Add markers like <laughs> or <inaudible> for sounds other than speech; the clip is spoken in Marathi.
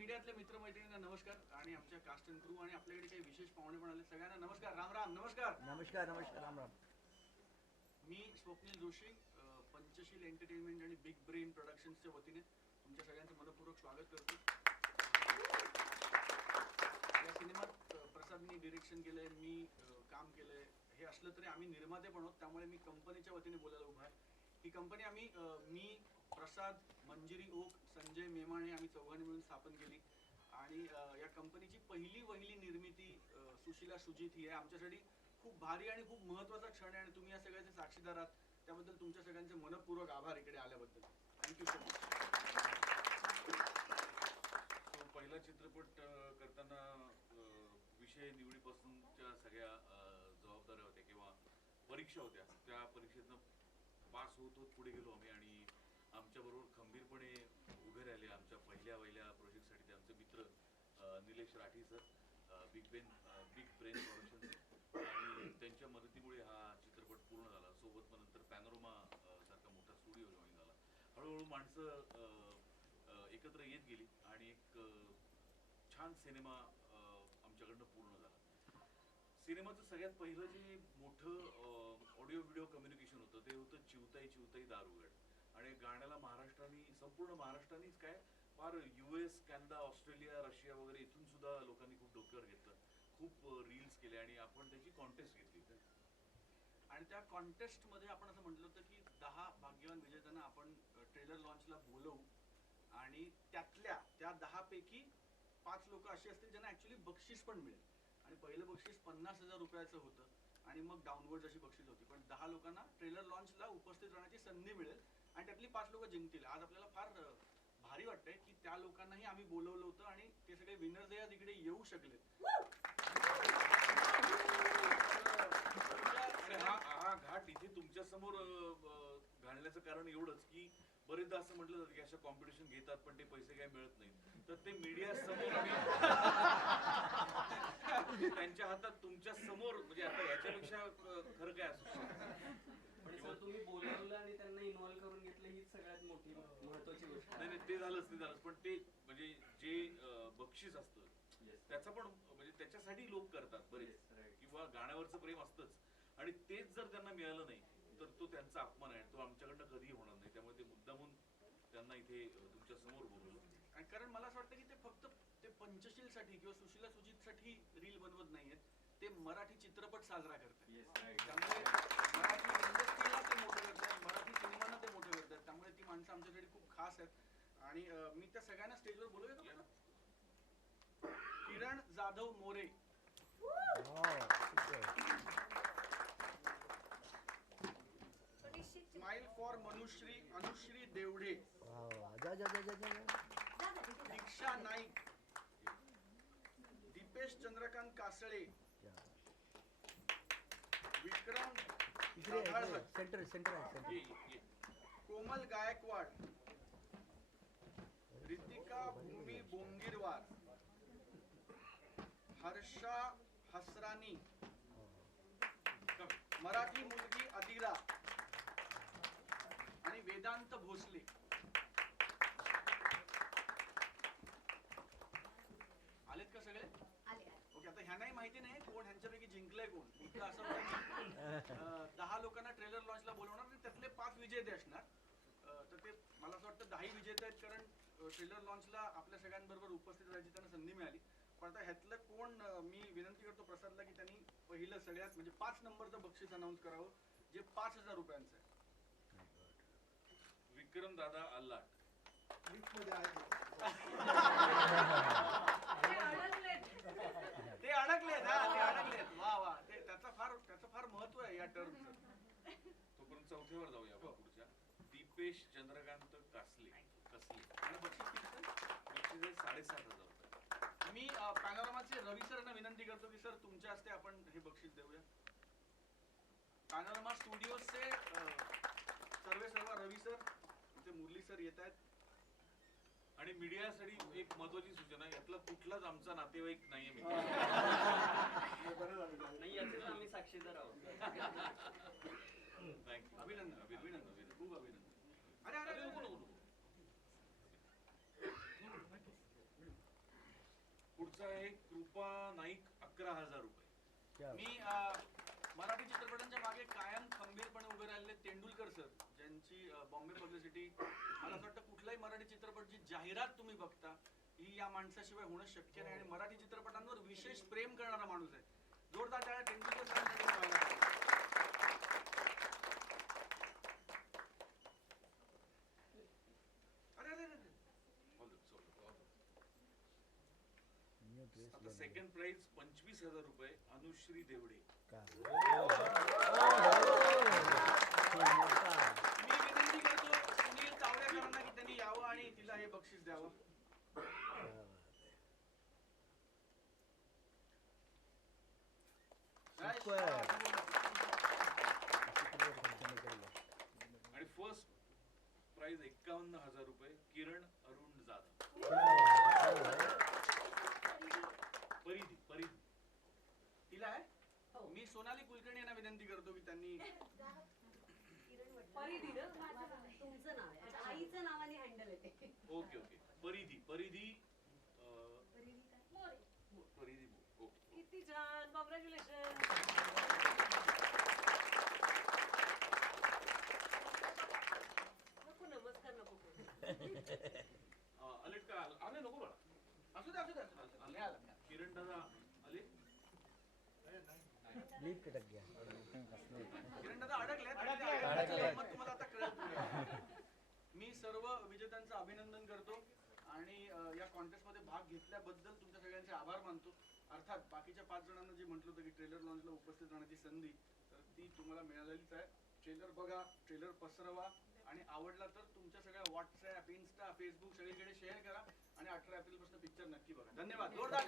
मीडियातले मित्रमैत्रिणींना नमस्कार आणि आमच्या कास्ट अँड क्रू आणि आपल्याकडे काही विशेष पाहुणे पण आले. सगळ्यांना नमस्कार. राम राम. नमस्कार. नमस्कार नमस्कार. राम राम. मी स्वप्नील जोशी पंचशील एंटरटेनमेंट आणि बिग ब्रेन प्रोडक्शन्सच्या वतीने तुमच्या सगळ्यांचं मनपूर्वक स्वागत करतो. या सिनेमात प्रसादनी डिरेक्शन केलंय मी काम केलंय. हे असलं तरी आम्ही निर्माते पण आहोत. त्यामुळे मी कंपनीच्या वतीने बोलायला उभा आहे. ही कंपनी आम्ही मी प्रसाद मंजिरी ओक संजय मेमाणे आम्ही चौघांनी मिळून स्थापन केली. आणि या कंपनीची पहिली वहिली निर्मिती सुशिला सुशीला सुजित ही आहे. आमच्यासाठी खूप भारी आणि खूप महत्त्वाचा क्षण आहे आणि तुम्ही या सगळ्याचे साक्षीदार आहात. त्याबद्दल तुमच्या सगळ्यांचे मनपूर्वक आभार इकडे आल्याबद्दल. थँक्यू सो मच पहिला चित्रपट करताना विषय निवडीपासूनच्या सगळ्या जबाबदाऱ्या होत्या किंवा परीक्षा होत्या. त्या परीक्षेतनं पास होत होत पुढे गेलो आम्ही आणि आमच्याबरोबर खंबीरपणे उभे राहिले आमच्या पहिल्या वहिल्या प्रोजेक्टसाठी ते आमचे मित्र Nilesh Rathi sir big Ben big brain प्रोडक्शनचे आणि त्यांच्या मदतीमुळे हा चित्रपट पूर्ण झाला. सोबत मग नंतर पॅनोरोमा सारखा मोठा स्टुडिओ जॉईन झाला. हळूहळू माणसं एकत्र येत गेली आणि एक छान सिनेमा आमच्याकडनं पूर्ण झाला. सिनेमाचं सगळ्यात पहिलं जे मोठं ऑडिओ व्हिडिओ कम्युनिकेशन होतं ते होतं चिवताई चिवताई दारुगड. आणि गाण्याला महाराष्ट्राने संपूर्ण महाराष्ट्रानेच काय फार U S Canada Australia Russia वगैरे इथून सुद्धा लोकांनी खूप डोक्यावर घेतलं. खूप रील्स केले आणि आपण त्याची कॉन्टेस्ट घेतली. आणि त्या कॉन्टेस्टमध्ये आपण असं म्हटलं होतं की दहा भाग्यवान विजेत्यांना आपण ट्रेलर लॉन्चला बोलवू आणि त्यातल्या त्या दहा पैकी पाच लोक अशी असतील ज्यांना ॲक्च्युली बक्षीस पण मिळेल. आणि पहिलं बक्षीस पन्नास हजार रुपयाचं होतं आणि मग डाऊनवर्ड अशी बक्षीस होती. पण दहा लोकांना ट्रेलर लॉन्चला उपस्थित राहण्याची संधी मिळेल. आणि त्यातली पाच लोक जिंकतील. आज आपल्याला फार भारी वाटतंय की त्या लोकांनाही आम्ही बोलवलं होतं आणि ते सगळे विनर्स आज इकडे येऊ शकले हा हा घाट इथे तुमच्यासमोर घालण्याचं कारण एवढंच की बरेचदा असं म्हटलं जातं की अशा कॉम्पिटिशन घेतात पण ते पैसे काही मिळत नाहीत. तर ते मीडिया समोर <laughs> त्यांच्या हातात तुमच्यासमोर म्हणजे आता याच्यापेक्षा खरं काय असू शकतं? सर तुम्ही बोलवलं आणि त्यांना इन्व्हॉल्व करून घेतलं हीच सगळ्यात मोठी महत्वाची गोष्ट नाही नाही ते झालंच ते झालंच. पण ते म्हणजे जे अ, बक्षीस असतं Yes. त्याचं पण म्हणजे त्याच्यासाठी लोक करतात बरेच. Yes, right. किंवा गाण्यावरचं प्रेम असतंच. आणि तेच जर त्यांना मिळालं नाही तर तो त्यांचा अपमान आहे. तो आमच्याकडनं कधीही होणार नाही. त्यामुळे ते मुद्दामून त्यांना इथे अ, तुमच्यासमोर बोलवलं. आणि कारण मला असं वाटतं की ते फक्त ते पंचशीलसाठी किंवा सुशीला सुजितसाठी रील बनवत नाहीयेत. ते मराठी चित्रपट साजरा करतात Yes, right. त्यामुळे मराठी इंडस्ट्रीला ते मोठं करतात मराठी सिनेमांना ते मोठं करतात त्यामुळे ती माणसं आमच्यासाठी खूप खास आहेत आणि मी त्या सगळ्यांना स्टेजवर बोलूया का? Kiran Jadhav More. Smile for Manushree Anushree Devdhe wow, वा. जा जा जा जा जा जा. दीक्षा नाईक दीपेश चंद्रकांत कासळे. विक्रम सेंटर सेंटर कोमल गायकवाड रितिका भूमी बोंगीरवार हर्षा हसरानी मराठी मुलगी अदिरा आणि वेदांत भोसले. आलेत का सगळे? ओके आता ह्यांनाही माहिती नाही कोण ह्यांच्यापैकी जिंकलंय कोण. इथं असं <laughs> दहा लोकांना ट्रेलर लॉन्चला बोलवणार आणि त्यातले पाच विजेते असणार अं, तर ते मला असं वाटतं दहाही विजेते आहेत कारण ट्रेलर लॉन्चला आपल्या सगळ्यांबरोबर उपस्थित राहायची त्यांना संधी मिळाली. पण आता ह्यातलं कोण मी विनंती करतो प्रसादला की त्यांनी पहिलं सगळ्यात म्हणजे पाच नंबरचं बक्षीस अनाऊन्स करावं जे पाच हजार रुपयांचं आहे. विक्रम दादा अल्लाट ते. अडकलेत. हा ते अडकलेत. वा वा. ते त्याचा फार त्याचं फार महत्त्व आहे या टर्मचं तोपर्यंत चौथ्यावर जाऊया दीपेश चंद्रकांत कासले. कसले. आणि बक्षीस साडेसात हजार रुपये. मी पॅनोरामाचे रवी सरांना विनंती करतो की सर तुमच्या हस्ते आपण हे बक्षीस देऊया. पॅनोरामा स्टुडिओचे अ, सर्वे सर्व रवी सर आमचे मुरली सर येत आहेत. आणि मीडियासाठी एक महत्वाची सूचना यातला कुठलाच आमचा नातेवाईक नाहीये मी. नाही याचे आम्ही साक्षीदार आहोत. थँक्यू अभिनंदन अभिनंदन खूप अभिनंदन. अरे अरे नको नको पुढचा आहे कृपा नाईक अकरा हजार रुपये. मी मराठी चित्रपटांच्या मागे कायम खंबीरपणे उभे राहिलेले तेंडुलकर सर ज्यांची बॉम्बे पब्लिसिटी मला असं वाटतं कुठलाही मराठी चित्रपटची जाहिरात तुम्ही बघता ही या माणसाशिवाय होणं शक्य नाही. आणि मराठी चित्रपटांवर विशेष प्रेम करणारा माणूस आहे. जोरदार टाळ्या तेंडुलकर पंचवीस हजार रुपये अनुश्री देवडे. का? मी विनंती करतो सुनील तावडेकरांना की त्यांनी यावं आणि तिला हे बक्षीस द्यावं. आणि फर्स्ट प्राइज एक्कावन्न हजार रुपये किरण अरुण जाधव परिधी परिधी तिला आहे मी सोनाली कुलकर्णी यांना विनंती करतो की त्यांनी. परिधी ना? तुमचं नाव आहे. आता आईचं नावाने हँडल येते ओके ओके. परिधी परिधी अं, परिधी ओके किती छान. कॉंग्रॅच्युलेशन नको नमस्कार नको करू. अं, का? आले नको बाळा असू दे असू दे असू दे. मिळालं, मिळालं. किरण दादा आले लीप कटक गया किरण दादा अडकले अडकले. मग लीप आता गया मी सर्व विजेत्यांचं अभिनंदन करतो आणि या कॉन्टेस्टमध्ये भाग घेतल्याबद्दल तुमच्या सगळ्यांचे आभार मानतो. अर्थात बाकीच्या पाच जणांना जे म्हटलं होतं की ट्रेलर लॉन्चला उपस्थित राहण्याची संधी तर ती तुम्हाला मिळालेलीच आहे. ट्रेलर बघा ट्रेलर पसरवा आणि आवडला तर तुमच्या सगळ्या व्हॉट्सअप इन्स्टा फेसबुक सगळीकडे शेअर करा आणि अठरा एप्रिलपासून पिक्चर नक्की बघा. धन्यवाद. जोरदार